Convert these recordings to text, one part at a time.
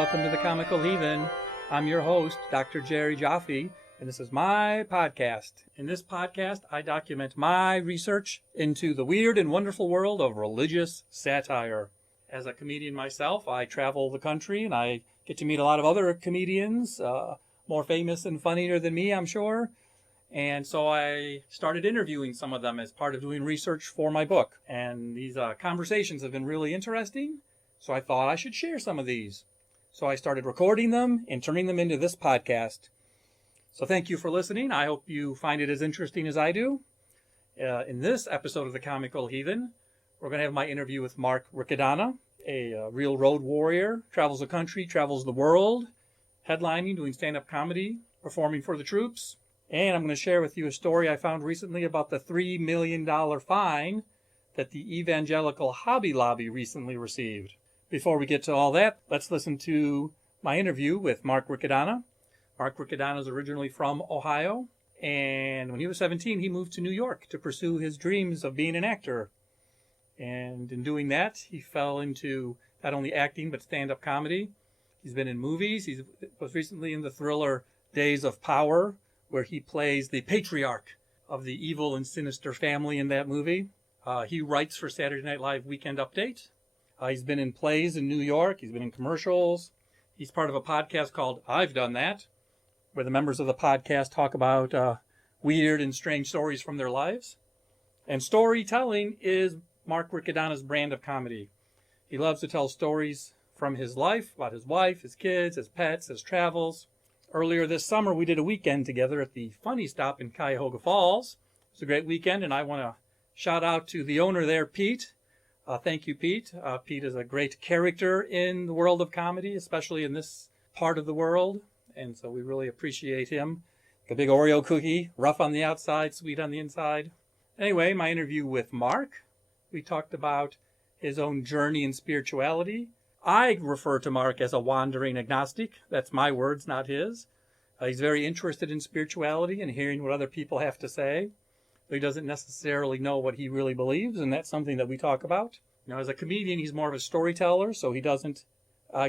welcome to the Comical Heathen. I'm your host, Dr. Jerry Jaffe, and this is my podcast. In this podcast, I document my research into the weird and wonderful world of religious satire. As a comedian myself, I travel the country, and I get to meet a lot of other comedians, more famous and funnier than me, I'm sure. And so I started interviewing some of them as part of doing research for my book. And these conversations have been really interesting, so I thought I should share some of these. So I started recording them and turning them into this podcast. So thank you for listening. I hope you find it as interesting as I do. In this episode of The Comical Heathen, we're going to have my interview with Mark Riccadonna, a real road warrior, travels the country, travels the world, headlining, doing stand-up comedy, performing for the troops. And I'm going to share with you a story I found recently about the $3 million fine that the Evangelical Hobby Lobby recently received. Before we get to all that, let's listen to my interview with Mark Riccadonna. Mark Riccadonna is originally from Ohio, and when he was 17, he moved to New York to pursue his dreams of being an actor. And in doing that, he fell into not only acting, but stand-up comedy. He's been in movies. He was recently in the thriller Days of Power, where he plays the patriarch of the evil and sinister family in that movie. He writes for Saturday Night Live Weekend Update. He's been in plays in New York. He's been in commercials. He's part of a podcast called I've Done That, where the members of the podcast talk about weird and strange stories from their lives. And storytelling is Mark Riccadonna's brand of comedy. He loves to tell stories from his life, about his wife, his kids, his pets, his travels. Earlier this summer, we did a weekend together at the Funny Stop in Cuyahoga Falls. It was a great weekend, and I want to shout out to the owner there, Pete. Thank you, Pete. Pete is a great character in the world of comedy, especially in this part of the world, and so we really appreciate him. The big Oreo cookie, rough on the outside, sweet on the inside. Anyway, my interview with Mark, we talked about his own journey in spirituality. I refer to Mark as a wandering agnostic. That's my words, not his. He's very interested in spirituality and hearing what other people have to say. He doesn't necessarily know what he really believes, and that's something that we talk about. You know, as a comedian, he's more of a storyteller, so he doesn't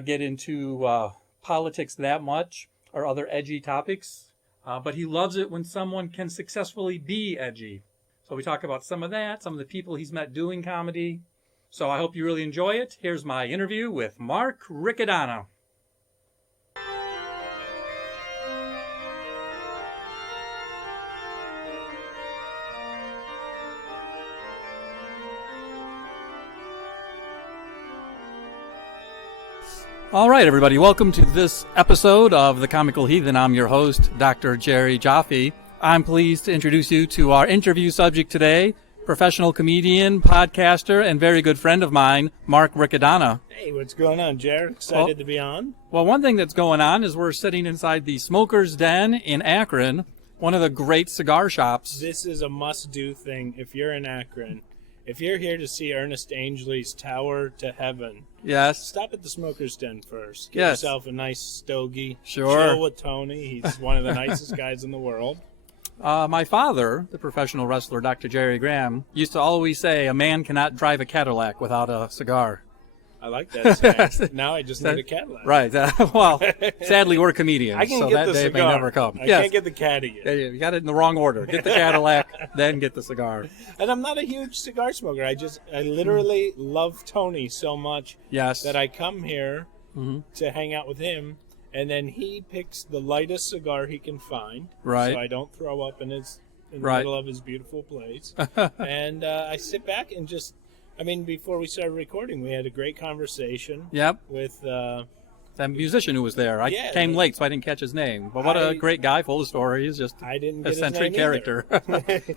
get into politics that much or other edgy topics. But he loves it when someone can successfully be edgy. So we talk about some of that, some of the people he's met doing comedy. So I hope you really enjoy it. Here's my interview with Mark Riccadonna. All right, everybody, welcome to this episode of The Comical Heathen. I'm your host, Dr. Jerry Jaffe. I'm pleased to introduce you to our interview subject today, professional comedian, podcaster, and very good friend of mine, Mark Riccadonna. Hey, what's going on, Jared? Excited to be on? Well, one thing that's going on is we're sitting inside the Smoker's Den in Akron, one of the great cigar shops. This is a must-do thing if you're in Akron. If you're here to see Ernest Angley's Tower to Heaven, yes, stop at the Smoker's Den first. Get yes. yourself a nice stogie. Sure. Chill with Tony. He's one of the nicest guys in the world. My father, the professional wrestler Dr. Jerry Graham, used to always say a man cannot drive a Cadillac without a cigar. I like that saying. Now I just need a Cadillac. Right. Well, sadly, we're comedians, I can so get that the day cigar. may never come. I can't get the caddy yet. You got it in the wrong order. Get the Cadillac, then get the cigar. And I'm not a huge cigar smoker. I literally love Tony so much that I come here to hang out with him, and then he picks the lightest cigar he can find, so I don't throw up in the middle of his beautiful place. And I sit back and just, before we started recording, we had a great conversation with that musician who was there. I came late, so I didn't catch his name. But what a great guy, full of stories, just an eccentric character.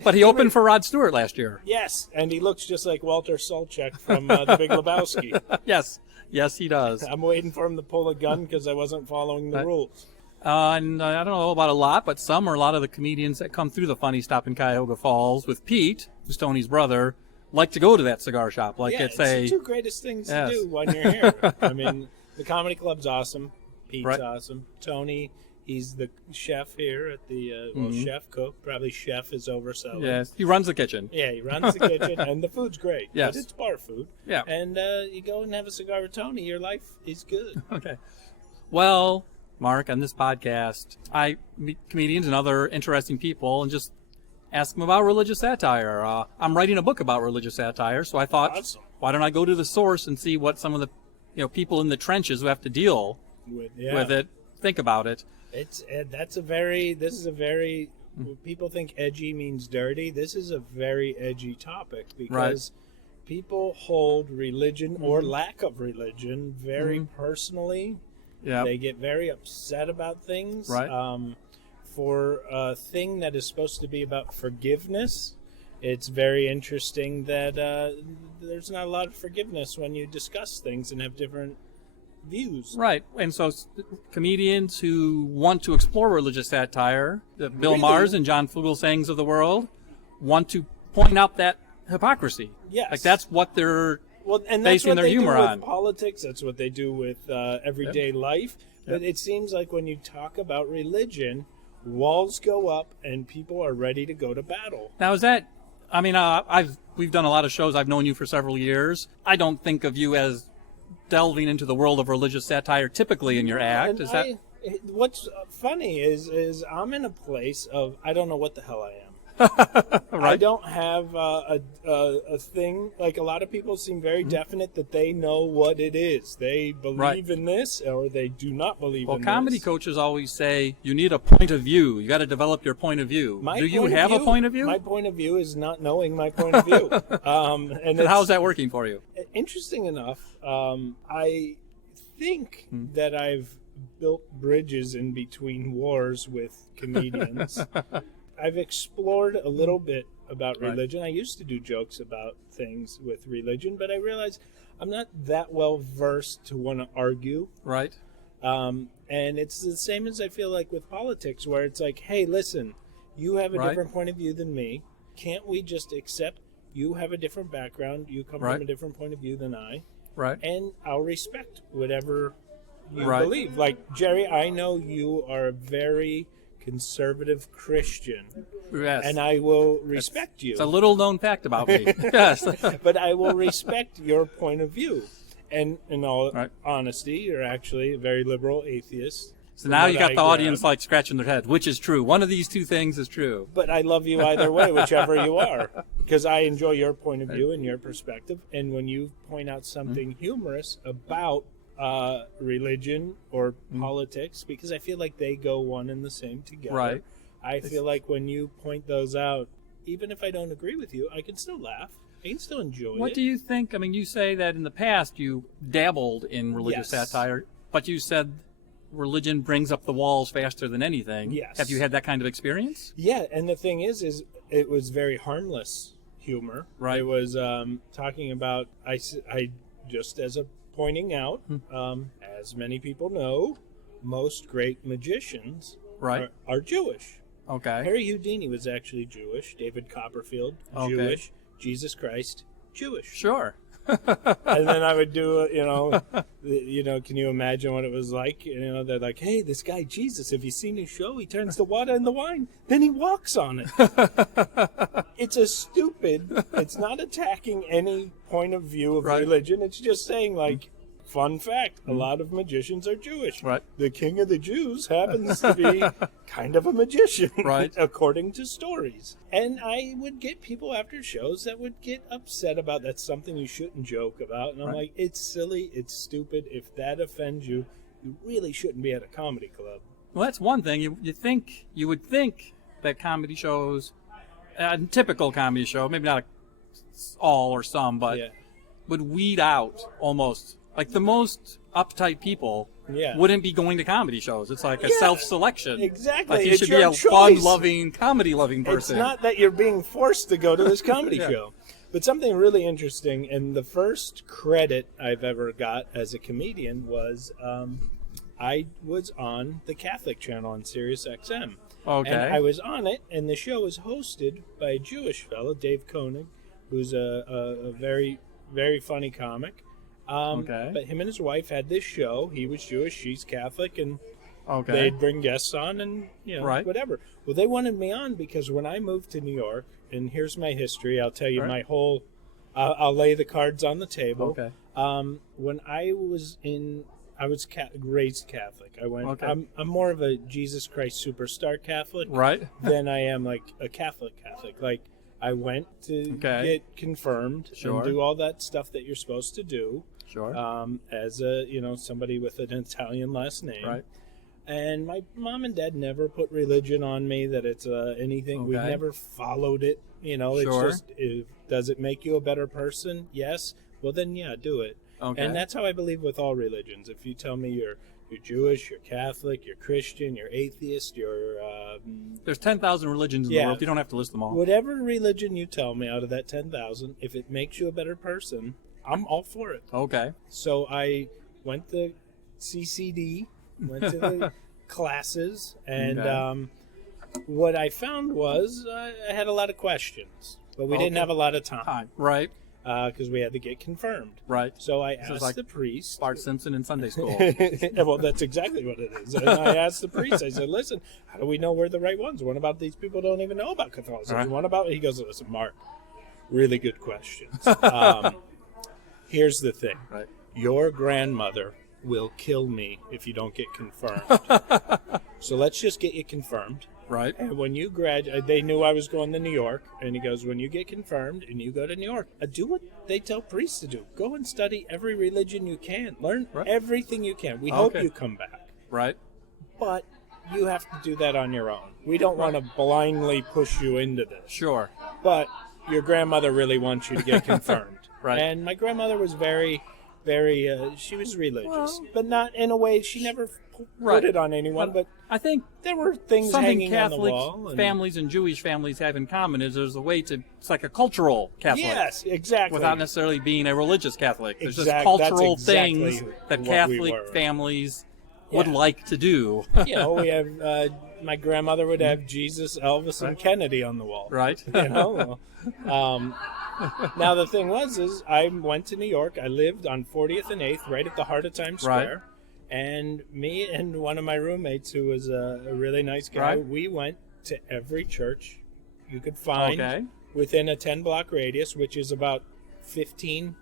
But he opened for Rod Stewart last year. Yes, and he looks just like Walter Solchek from The Big Lebowski. Yes, he does. I'm waiting for him to pull a gun because I wasn't following the rules. And I don't know about a lot, but some or a lot of the comedians that come through the Funny Stop in Cuyahoga Falls with Pete, who's Tony's brother, like to go to that cigar shop. It's the two greatest things to do when you're here. The comedy club's awesome. Pete's awesome. Tony, he's the chef here at the chef cook. Probably chef is overselling. Yes, he runs the kitchen. Yeah, he runs the kitchen, and the food's great. Yes, but it's bar food. Yeah, and you go and have a cigar with Tony. Your life is good. Okay. Well, Mark, on this podcast, I meet comedians and other interesting people and just ask them about religious satire. I'm writing a book about religious satire, so I thought, Awesome. Why don't I go to the source and see what some of the people in the trenches who have to deal with it think about it. This is a very people think edgy means dirty. This is a very edgy topic because people hold religion or lack of religion very personally. Yeah. They get very upset about things. Right. For a thing that is supposed to be about forgiveness, it's very interesting that there's not a lot of forgiveness when you discuss things and have different views. Right. And so comedians who want to explore religious satire, the Bill Maher's and John Fugelsang's of the world, want to point out that hypocrisy. Yes. Like that's what they're basing their humor on. That's what they do with politics. That's what they do with everyday life. But it seems like when you talk about religion, walls go up and people are ready to go to battle. Now, is that... I mean, we've done a lot of shows. I've known you for several years. I don't think of you as delving into the world of religious satire typically in your act. What's funny is I'm in a place of I don't know what the hell I am. Right. I don't have a thing. Like a lot of people seem very definite that they know what it is. They believe in this or they do not believe in this. Well, comedy coaches always say you need a point of view. You got to develop your point of view. Do you have a point of view? My point of view is not knowing my point of view. And how's that working for you? Interesting enough, I think that I've built bridges in between wars with comedians. I've explored a little bit about religion. I used to do jokes about things with religion, but I realized I'm not that well versed to want to argue. Right. And it's the same as I feel like with politics, where it's like, hey, listen, you have a different point of view than me. Can't we just accept you have a different background, you come from a different point of view than I, and I'll respect whatever you believe. Like, Jerry, I know you are a very conservative Christian. Yes. And I will respect you. It's a little known fact about me. Yes. But I will respect your point of view. And in all honesty, you're actually a very liberal atheist. So now you got the audience like scratching their head. Which is true? One of these two things is true. But I love you either way, whichever you are. Because I enjoy your point of view and your perspective. And when you point out something humorous about religion or politics, because I feel like they go one and the same together. Right. I feel like when you point those out, even if I don't agree with you, I can still laugh. I can still enjoy it. What do you think? I mean, you say that in the past you dabbled in religious satire, but you said religion brings up the walls faster than anything. Yes. Have you had that kind of experience? Yeah, and the thing is it was very harmless humor. Right. It was talking about, I just as a pointing out, as many people know, most great magicians are Jewish. Okay. Harry Houdini was actually Jewish. David Copperfield, Jewish. Jesus Christ, Jewish. Sure. And then I would do, can you imagine what it was like? They're like, hey, this guy Jesus, have you seen his show? He turns the water into wine, then he walks on it. It's it's not attacking any point of view of religion. It's just saying, like, fun fact, a lot of magicians are Jewish. Right. The king of the Jews happens to be kind of a magician, according to stories. And I would get people after shows that would get upset about that's something you shouldn't joke about. And I'm like, it's silly, it's stupid. If that offends you, you really shouldn't be at a comedy club. Well, that's one thing. You would think that comedy shows, a typical comedy show, maybe not all or some, but would weed out almost. Like, the most uptight people wouldn't be going to comedy shows. It's like a self-selection. Exactly. Like, you should be a fun-loving, comedy-loving person. It's not that you're being forced to go to this comedy show. But something really interesting, and the first credit I've ever got as a comedian was I was on the Catholic channel on Sirius XM. Okay. And I was on it, and the show was hosted by a Jewish fellow, Dave Koenig, who's a very, very funny comic. But him and his wife had this show. He was Jewish, she's Catholic, and they'd bring guests on and, whatever. Well, they wanted me on because when I moved to New York, and here's my history, I'll tell you my whole, I'll lay the cards on the table. Okay. When I was in I was raised Catholic. I went. Okay. I'm more of a Jesus Christ Superstar Catholic, right, than I am like a Catholic. Like I went to get confirmed and do all that stuff that you're supposed to do. Sure. As a somebody with an Italian last name. Right. And my mom and dad never put religion on me, that it's anything. Okay. We've never followed it. It's just, does it make you a better person? Yes. Well, then, yeah, do it. Okay. And that's how I believe with all religions. If you tell me you're Jewish, you're Catholic, you're Christian, you're atheist, you're... There's 10,000 religions in the world. You don't have to list them all. Whatever religion you tell me out of that 10,000, if it makes you a better person, I'm all for it. Okay. So I went to CCD, went to the classes, and what I found was I had a lot of questions, but we didn't have a lot of time. Right. Because we had to get confirmed. Right. So I asked the priest. Bart Simpson in Sunday school. Well, that's exactly what it is. And I asked the priest, I said, listen, how do we know we're the right ones? What about these people who don't even know about Catholicism? Right. What about... He goes, listen, Mark, really good questions. Here's the thing. Right. Your grandmother will kill me if you don't get confirmed. So let's just get you confirmed. Right. And when you graduate, they knew I was going to New York, and he goes, when you get confirmed and you go to New York, do what they tell priests to do. Go and study every religion you can. Learn everything you can. We hope you come back. Right. But you have to do that on your own. We don't want to blindly push you into this. Sure. But your grandmother really wants you to get confirmed. Right. And my grandmother was very, she was religious, but not in a way, she never put it on anyone, but I think there were things hanging Catholic on the wall. Catholic families and Jewish families have in common is there's a way to, it's like a cultural Catholic. Yes, exactly. Without necessarily being a religious Catholic. There's just cultural things that Catholic families would like to do. We have, my grandmother would have Jesus, Elvis, and Kennedy on the wall. Right. Now the thing is I went to New York. I lived on 40th and 8th, right at the heart of Times Square. Right. And me and one of my roommates, who was a really nice guy, we went to every church you could find within a 10-block radius, which is about 15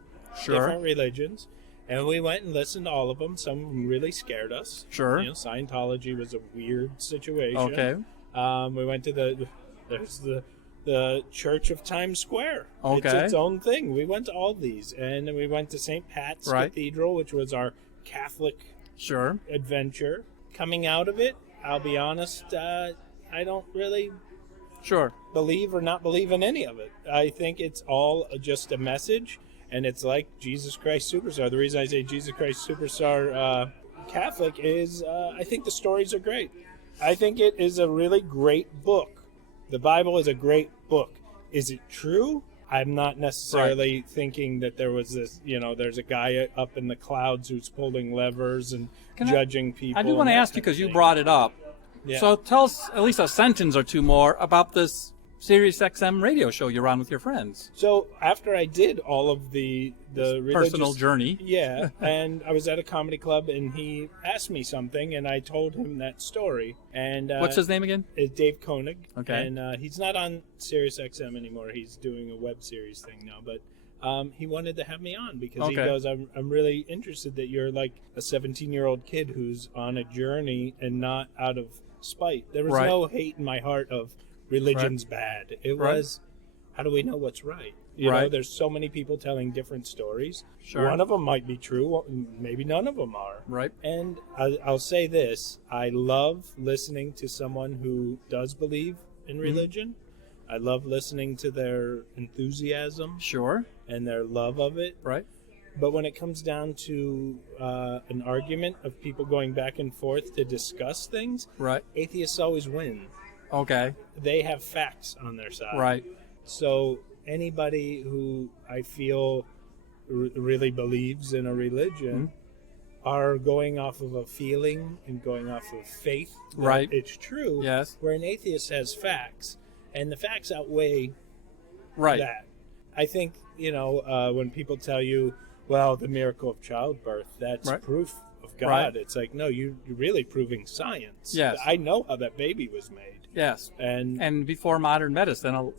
different religions. And we went and listened to all of them. Some of them really scared us. Sure. Scientology was a weird situation. Okay. We went to the Church of Times Square. Okay. It's its own thing. We went to all these. And we went to St. Pat's Cathedral, which was our Catholic adventure. Coming out of it, I'll be honest, I don't really believe or not believe in any of it. I think it's all just a message, and it's like Jesus Christ Superstar. The reason I say Jesus Christ Superstar Catholic is I think the stories are great. I think it is a really great book. The Bible is a great book. Is it true? I'm not necessarily thinking that there was this, there's a guy up in the clouds who's pulling levers and judging people. I do want to ask you, because you brought it up. Yeah. So tell us at least a sentence or two more about this Sirius XM radio show you're on with your friends. So after I did all of the personal journey. Yeah, and I was at a comedy club, and he asked me something, and I told him that story. And what's his name again? It's Dave Koenig. Okay. And he's not on Sirius XM anymore. He's doing a web series thing now, but he wanted to have me on because he goes, I'm really interested that you're like a 17-year-old kid who's on a journey and not out of spite. There was no hate in my heart of religion's bad. It was, how do we know what's right? You know, there's so many people telling different stories. Sure. One of them might be true. Maybe none of them are. Right. And I'll say this. I love listening to someone who does believe in religion. I love listening to their enthusiasm. Sure. And their love of it. Right. But when it comes down to an argument of people going back and forth to discuss things, atheists always win. Okay. They have facts on their side. Right. So anybody who I feel really believes in a religion are going off of a feeling and going off of faith that it's true. Yes. Where an atheist has facts, and the facts outweigh that. I think, when people tell you, well, the miracle of childbirth, that's proof of God. Right. It's like, no, you're really proving science. Yes. I know how that baby was made. Yes. And before modern medicine,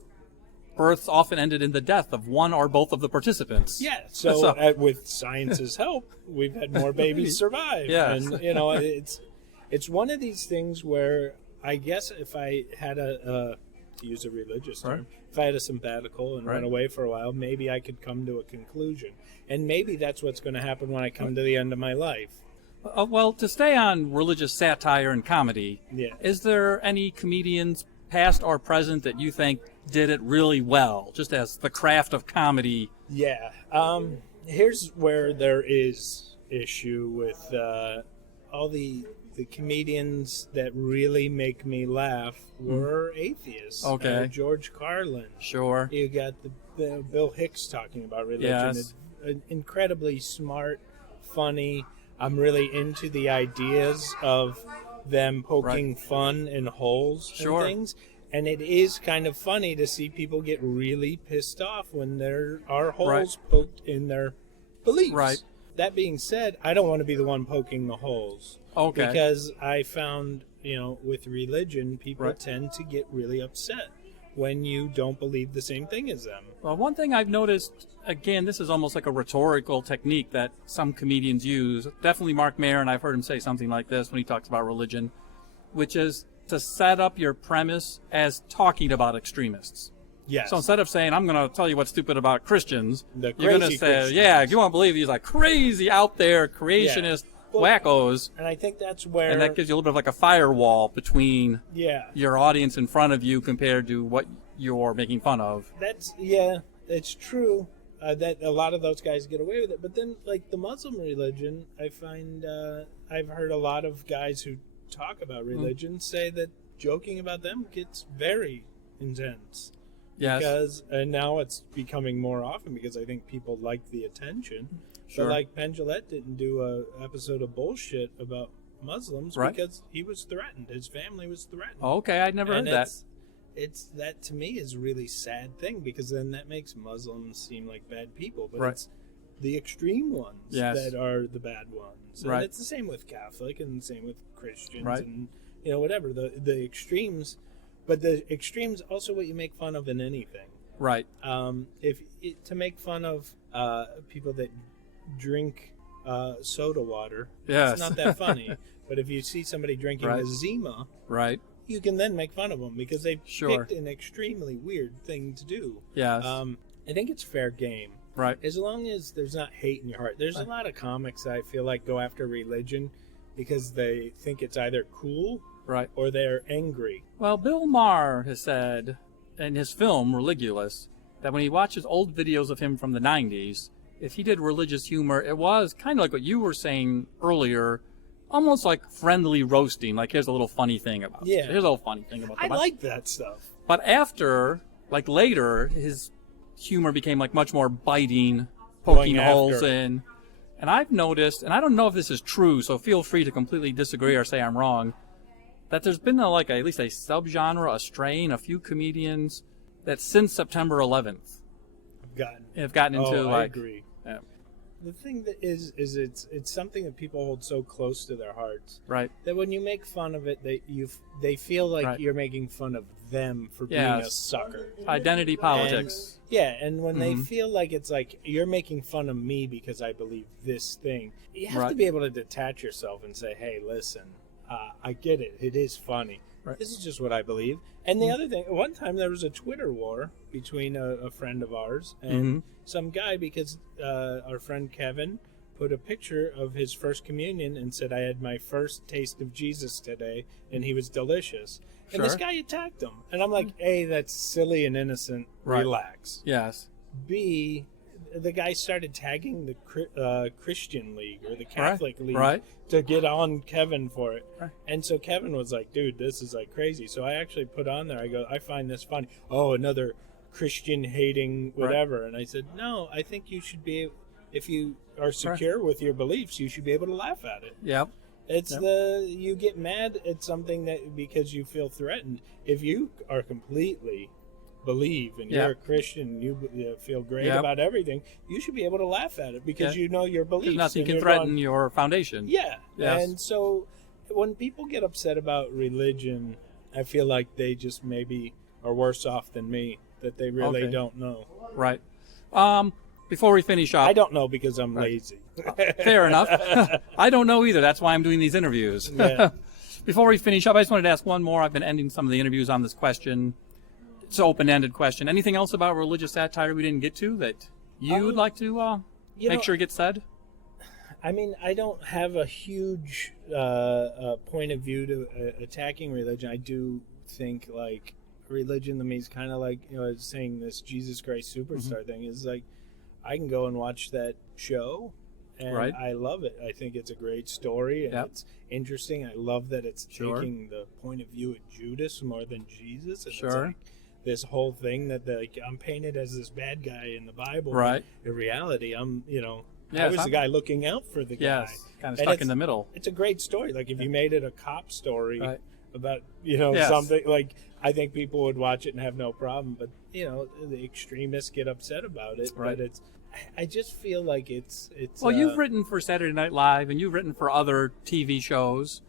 births often ended in the death of one or both of the participants. Yeah, so with science's help, we've had more babies survive. Yes. And, it's one of these things where I guess if I had to use a religious term, if I had a sabbatical and run away for a while, maybe I could come to a conclusion. And maybe that's what's going to happen when I come to the end of my life. Well, to stay on religious satire and comedy, is there any comedians, past or present, that you think did it really well, just as the craft of comedy? Yeah. Here's where there is issue with all the comedians that really make me laugh were atheists. Okay. George Carlin. Sure. You got the Bill Hicks talking about religion. Yes. Incredibly smart, funny. I'm really into the ideas of them poking fun in holes and things. And it is kind of funny to see people get really pissed off when there are holes poked in their beliefs. Right. That being said, I don't want to be the one poking the holes. Okay. Because I found, with religion, people tend to get really upset when you don't believe the same thing as them. Well, one thing I've noticed, again, this is almost like a rhetorical technique that some comedians use. Definitely Mark Maron, I've heard him say something like this when he talks about religion, which is to set up your premise as talking about extremists. Yes. So instead of saying, I'm going to tell you what's stupid about Christians, you're going to say, if you want to believe these like crazy out there creationist wackos. And I think that's where... And that gives you a little bit of like a firewall between your audience in front of you compared to what you're making fun of. It's true that a lot of those guys get away with it. But then, like the Muslim religion, I find I've heard a lot of guys who talk about religion say that joking about them gets very intense. Yes. And now it's becoming more often because I think people like the attention. Sure. But like Penn Jillette didn't do an episode of bullshit about Muslims because he was threatened. His family was threatened. Okay, I'd never heard that. It's that to me is a really sad thing because then that makes Muslims seem like bad people. But it's the extreme ones that are the bad ones. And it's the same with Catholic and the same with Christians and whatever. The extremes. But the extremes also what you make fun of in anything. Right. To make fun of people that drink soda water, it's not that funny. But if you see somebody drinking a Zima, you can then make fun of them because they've picked an extremely weird thing to do. Yes. I think it's fair game. Right. As long as there's not hate in your heart. There's a lot of comics that I feel like go after religion because they think it's either cool or they're angry. Well, Bill Maher has said in his film, Religulous, that when he watches old videos of him from the 90s, if he did religious humor, it was kind of like what you were saying earlier, almost like friendly roasting. Like, here's a little funny thing about it. Here's a little funny thing about it. I like that stuff. But after, like later, his humor became like much more biting, poking holes in. And I've noticed, and I don't know if this is true, so feel free to completely disagree or say I'm wrong, that there's been at least a subgenre, a strain, a few comedians that since September 11th have gotten into I agree. Yeah. The thing that is it's something that people hold so close to their hearts. Right. That when you make fun of it, they feel like you're making fun of them for being a sucker. Identity politics. And when they feel like it's like you're making fun of me because I believe this thing, you have to be able to detach yourself and say, hey, listen, I get it. It is funny. Right. This is just what I believe. And the other thing, one time there was a Twitter war between a friend of ours and some guy because our friend Kevin put a picture of his first communion and said, I had my first taste of Jesus today, and he was delicious. And this guy attacked him. And I'm like, A, that's silly and innocent. Relax. Yes. B, the guy started tagging the Christian League or the Catholic League to get on Kevin for it. Right. And so Kevin was like, dude, this is like crazy. So I actually put on there, I go, I find this funny. Oh, another Christian hating whatever. Right. And I said, no, I think you should be, if you are secure with your beliefs, you should be able to laugh at it. Yep. It's you get mad at something that because you feel threatened. If you are completely believe and you're a Christian, you feel great about everything, you should be able to laugh at it because you know your beliefs. Nothing can threaten your foundation. Yeah. Yes. And so when people get upset about religion, I feel like they just maybe are worse off than me. that they really don't know. Right. Before we finish up... I don't know because I'm lazy. Fair enough. I don't know either. That's why I'm doing these interviews. Yeah. Before we finish up, I just wanted to ask one more. I've been ending some of the interviews on this question. It's an open-ended question. Anything else about religious satire we didn't get to that you would like to make sure gets said? I mean, I don't have a huge point of view to attacking religion. I do think, like, religion to me is kind of like, I was saying this Jesus Christ Superstar thing is like, I can go and watch that show, and I love it. I think it's a great story, and it's interesting. I love that it's taking the point of view of Judas more than Jesus. And it's like this whole thing that I'm painted as this bad guy in the Bible. Right. In reality, I'm, I was the guy looking out for the guy. Kind of stuck in the middle. It's a great story. Like, if you made it a cop story about, something, like, I think people would watch it and have no problem. But, the extremists get upset about it. Right. But I just feel like it's. Well, you've written for Saturday Night Live, and you've written for other TV shows.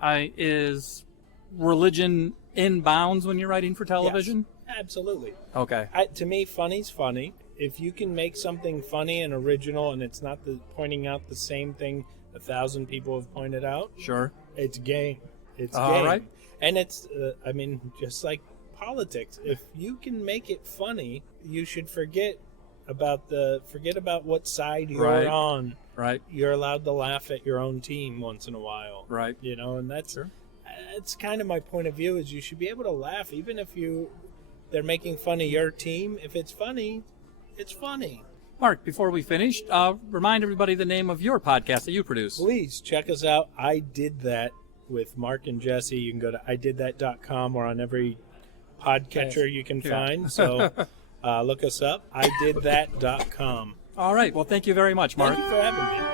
Is religion in bounds when you're writing for television? Yes, absolutely. Okay. To me, funny's funny. If you can make something funny and original, and it's not pointing out the same thing 1,000 people have pointed out, it's game. It's game. Right. And it's, just like politics. If you can make it funny, you should forget about what side you're on. Right. You're allowed to laugh at your own team once in a while. Right. And that's kind of my point of view, is you should be able to laugh even if they're making fun of your team. If it's funny, it's funny. Mark, before we finish, remind everybody the name of your podcast that you produce. Please check us out. I Did That with Mark and Jesse. You can go to ididthat.com or on every podcatcher you can find. So look us up, ididthat.com. All right. Well, thank you very much, Mark. Thank you for having me.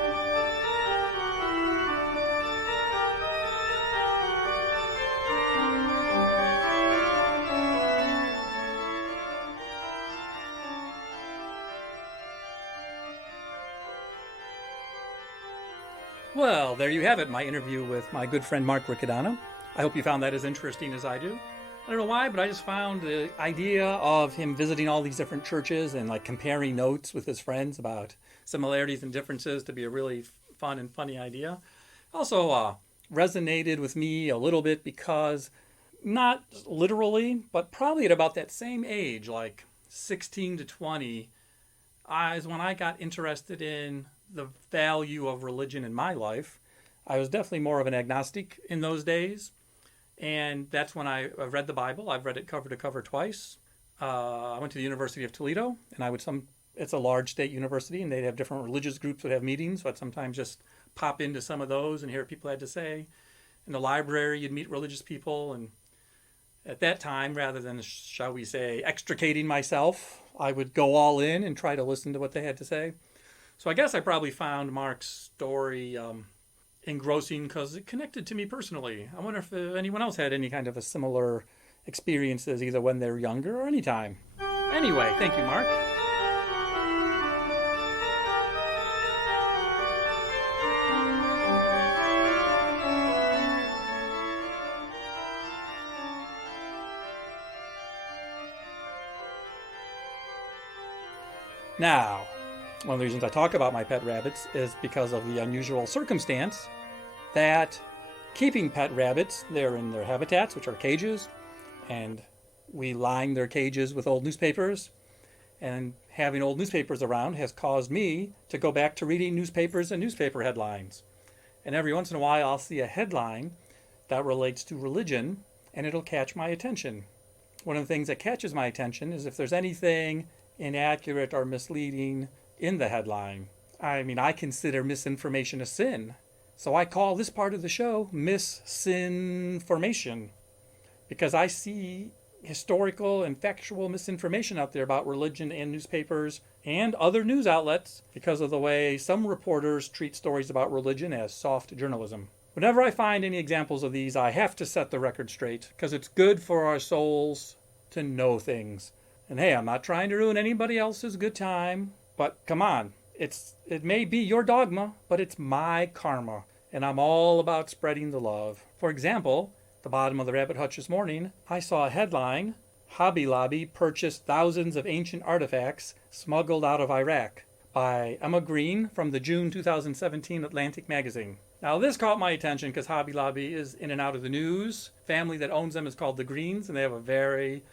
Well, there you have it, my interview with my good friend Mark Riccadonna. I hope you found that as interesting as I do. I don't know why, but I just found the idea of him visiting all these different churches and like comparing notes with his friends about similarities and differences to be a really fun and funny idea. Also resonated with me a little bit because, not literally, but probably at about that same age, like 16 to 20, is when I got interested in the value of religion in my life. I was definitely more of an agnostic in those days, and that's when I read the Bible. I've read it cover to cover twice. I went to the University of Toledo, and it's a large state university, and they'd have different religious groups that have meetings, so I'd sometimes just pop into some of those and hear what people had to say. In the library, you'd meet religious people, and at that time, rather than, shall we say, extricating myself, I would go all in and try to listen to what they had to say. So I guess I probably found Mark's story engrossing because it connected to me personally. I wonder if anyone else had any kind of a similar experiences, either when they're younger or anytime. Anyway, thank you, Mark. Now, one of the reasons I talk about my pet rabbits is because of the unusual circumstance that keeping pet rabbits, they're in their habitats, which are cages, and we line their cages with old newspapers, and having old newspapers around has caused me to go back to reading newspapers and newspaper headlines. And every once in a while I'll see a headline that relates to religion, and it'll catch my attention. One of the things that catches my attention is if there's anything inaccurate or misleading in the headline. I mean, I consider misinformation a sin. So I call this part of the show Misinformation, because I see historical and factual misinformation out there about religion in newspapers and other news outlets because of the way some reporters treat stories about religion as soft journalism. Whenever I find any examples of these, I have to set the record straight because it's good for our souls to know things. And hey, I'm not trying to ruin anybody else's good time, but come on, it may be your dogma, but it's my karma, and I'm all about spreading the love. For example, at the bottom of the Rabbit Hutch this morning, I saw a headline, Hobby Lobby purchased thousands of ancient artifacts smuggled out of Iraq, by Emma Green from the June 2017 Atlantic magazine. Now this caught my attention because Hobby Lobby is in and out of the news. Family that owns them is called the Greens, and they have a very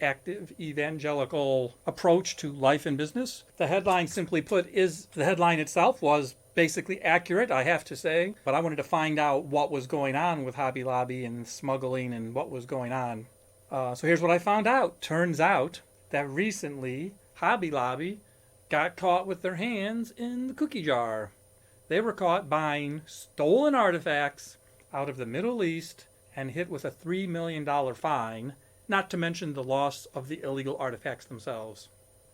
active evangelical approach to life and business. The headline, simply put, the headline itself was basically accurate, I have to say, but I wanted to find out what was going on with Hobby Lobby and smuggling and what was going on. So here's what I found out. Turns out that recently Hobby Lobby got caught with their hands in the cookie jar. They were caught buying stolen artifacts out of the Middle East and hit with a $3 million fine, not to mention the loss of the illegal artifacts themselves.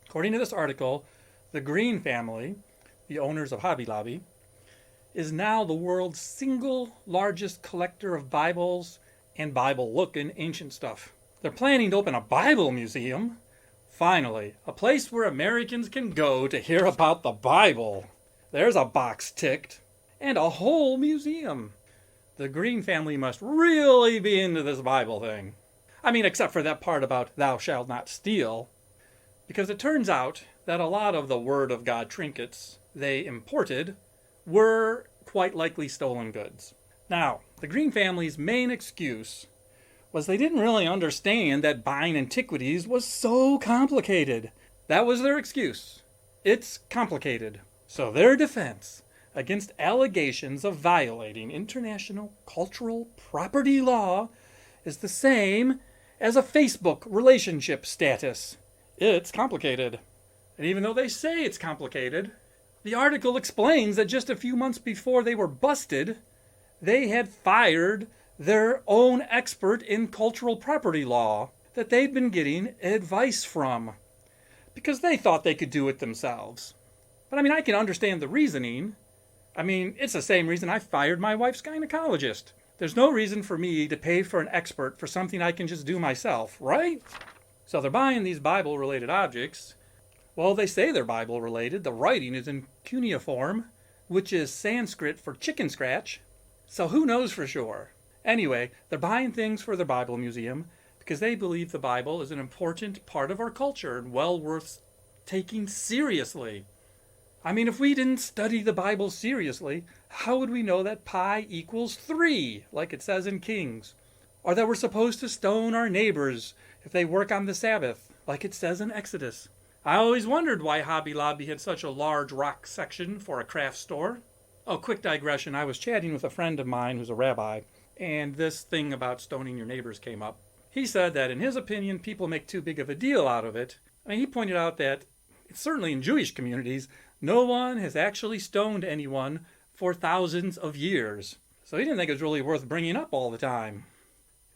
According to this article, the Green family, the owners of Hobby Lobby, is now the world's single largest collector of Bibles and Bible-looking ancient stuff. They're planning to open a Bible museum. Finally, a place where Americans can go to hear about the Bible. There's a box ticked. And a whole museum. The Green family must really be into this Bible thing. I mean, except for that part about thou shalt not steal. Because it turns out that a lot of the Word of God trinkets they imported were quite likely stolen goods. Now, the Green family's main excuse was they didn't really understand that buying antiquities was so complicated. That was their excuse. It's complicated. So their defense against allegations of violating international cultural property law is the same as a Facebook relationship status. It's complicated. And even though they say it's complicated, the article explains that just a few months before they were busted, they had fired their own expert in cultural property law that they'd been getting advice from because they thought they could do it themselves. But I mean, I can understand the reasoning. I mean, it's the same reason I fired my wife's gynecologist. There's no reason for me to pay for an expert for something I can just do myself, right? So they're buying these Bible-related objects. Well, they say they're Bible-related. The writing is in cuneiform, which is Sanskrit for chicken scratch. So who knows for sure? Anyway, they're buying things for their Bible museum because they believe the Bible is an important part of our culture and well worth taking seriously. I mean, if we didn't study the Bible seriously, how would we know that pi equals 3, like it says in Kings? Or that we're supposed to stone our neighbors if they work on the Sabbath, like it says in Exodus? I always wondered why Hobby Lobby had such a large rock section for a craft store. Oh, quick digression. I was chatting with a friend of mine who's a rabbi, and this thing about stoning your neighbors came up. He said that in his opinion, people make too big of a deal out of it. I mean, he pointed out that, certainly in Jewish communities, no one has actually stoned anyone for thousands of years. So he didn't think it was really worth bringing up all the time.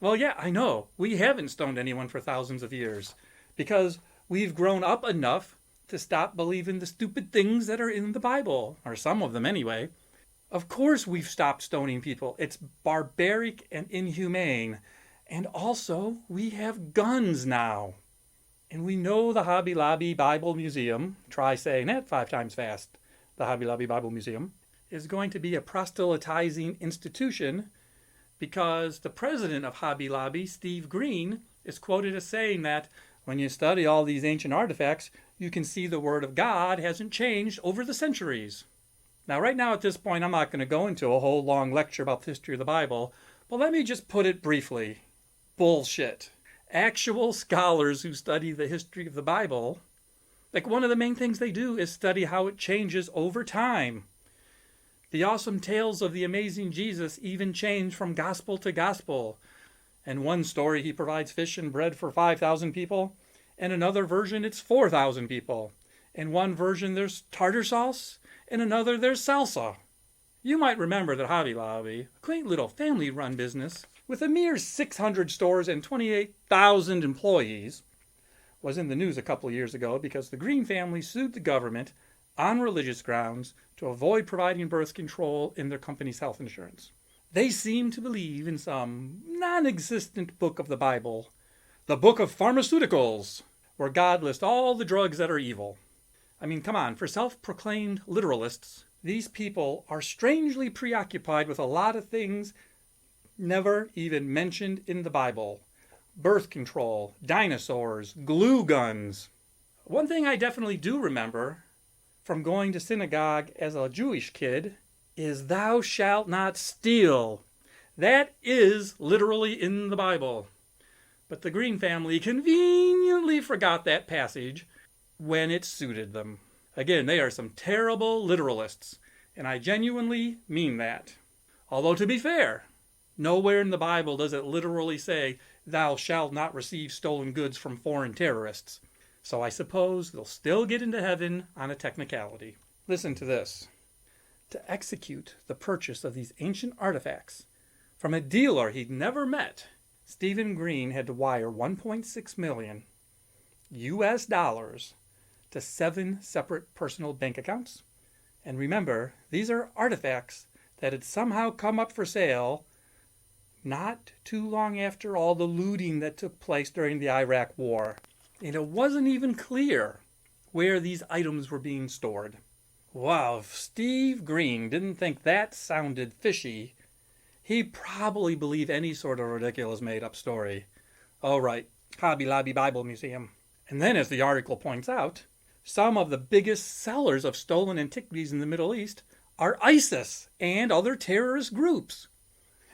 Well, yeah, I know. We haven't stoned anyone for thousands of years because we've grown up enough to stop believing the stupid things that are in the Bible, or some of them anyway. Of course we've stopped stoning people. It's barbaric and inhumane. And also, we have guns now. And we know the Hobby Lobby Bible Museum, try saying that 5 times fast, the Hobby Lobby Bible Museum, is going to be a proselytizing institution because the president of Hobby Lobby, Steve Green, is quoted as saying that when you study all these ancient artifacts, you can see the Word of God hasn't changed over the centuries. Now, right now at this point, I'm not going to go into a whole long lecture about the history of the Bible, but let me just put it briefly. Bullshit. Actual scholars who study the history of the Bible, like one of the main things they do is study how it changes over time. The awesome tales of the amazing Jesus even change from gospel to gospel. In one story, he provides fish and bread for 5,000 people. In another version, it's 4,000 people. In one version, there's tartar sauce. In another, there's salsa. You might remember that Hobby Lobby, a quaint little family-run business with a mere 600 stores and 28,000 employees, was in the news a couple of years ago because the Green family sued the government on religious grounds to avoid providing birth control in their company's health insurance. They seem to believe in some non-existent book of the Bible, the book of pharmaceuticals, where God lists all the drugs that are evil. I mean, come on, for self-proclaimed literalists, these people are strangely preoccupied with a lot of things never even mentioned in the Bible. birth control, dinosaurs, glue guns. One thing I definitely do remember from going to synagogue as a Jewish kid is thou shalt not steal. That is literally in the Bible. But the Green family conveniently forgot that passage when it suited them. Again, they are some terrible literalists, and I genuinely mean that. Although, to be fair, nowhere in the Bible does it literally say, thou shalt not receive stolen goods from foreign terrorists. So I suppose they'll still get into heaven on a technicality. Listen to this. To execute the purchase of these ancient artifacts from a dealer he'd never met, Stephen Green had to wire $1.6 million US dollars to 7 separate personal bank accounts. And remember, these are artifacts that had somehow come up for sale not too long after all the looting that took place during the Iraq War. And it wasn't even clear where these items were being stored. Wow, if Steve Green didn't think that sounded fishy, he'd probably believe any sort of ridiculous made-up story. Oh, right, Hobby Lobby Bible Museum. And then, as the article points out, some of the biggest sellers of stolen antiquities in the Middle East are ISIS and other terrorist groups.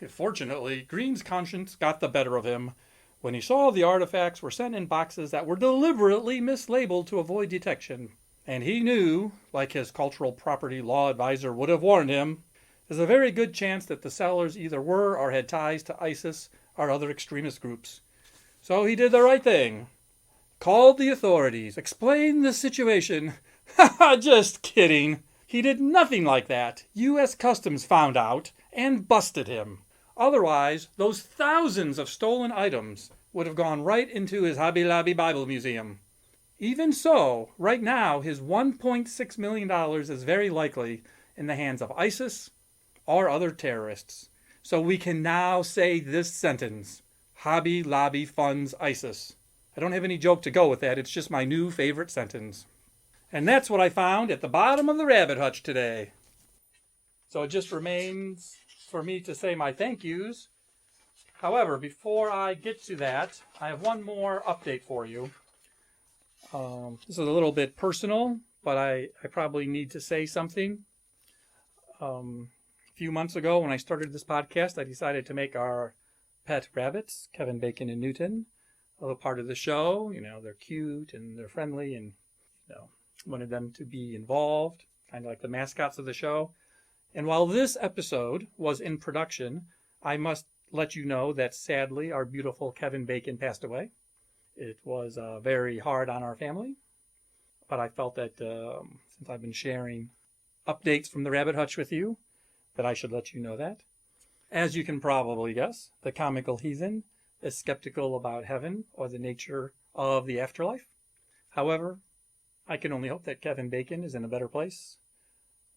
Fortunately, Green's conscience got the better of him when he saw the artifacts were sent in boxes that were deliberately mislabeled to avoid detection. And he knew, like his cultural property law advisor would have warned him, there's a very good chance that the sellers either were or had ties to ISIS or other extremist groups. So he did the right thing. Called the authorities, explained the situation. Haha, just kidding. He did nothing like that. U.S. Customs found out and busted him. Otherwise, those thousands of stolen items would have gone right into his Hobby Lobby Bible Museum. Even so, right now, his $1.6 million is very likely in the hands of ISIS or other terrorists. So we can now say this sentence: Hobby Lobby funds ISIS. I don't have any joke to go with that. It's just my new favorite sentence. And that's what I found at the bottom of the Rabbit Hutch today. So it just remains for me to say my thank yous. However, before I get to that, I have one more update for you. This is a little bit personal, but I probably need to say something. A few months ago when I started this podcast, I decided to make our pet rabbits, Kevin Bacon and Newton, a little part of the show. You know, they're cute and they're friendly, and wanted them to be involved, kind of like the mascots of the show. And while this episode was in production, I must let you know that sadly our beautiful Kevin Bacon passed away. It was very hard on our family, but I felt that since I've been sharing updates from the Rabbit Hutch with you, that I should let you know that. As you can probably guess, the Comical Heathen is skeptical about heaven or the nature of the afterlife. However, I can only hope that Kevin Bacon is in a better place,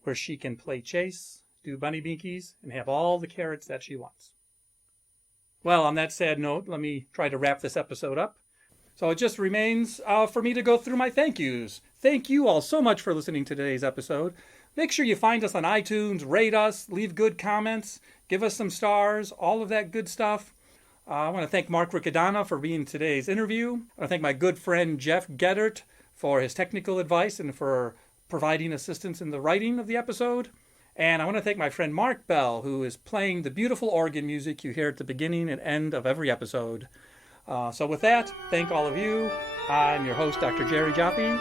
where she can play chase, do bunny binkies, and have all the carrots that she wants. Well, on that sad note, let me try to wrap this episode up. So it just remains for me to go through my thank yous. Thank you all so much for listening to today's episode. Make sure you find us on iTunes, rate us, leave good comments, give us some stars, all of that good stuff. I want to thank Mark Riccadonna for being today's interview. I want to thank my good friend Jeff Geddert for his technical advice and for providing assistance in the writing of the episode. And I want to thank my friend Mark Bell, who is playing the beautiful organ music you hear at the beginning and end of every episode. So with that, thank all of you. I'm your host, Dr. Jerry Jaffe.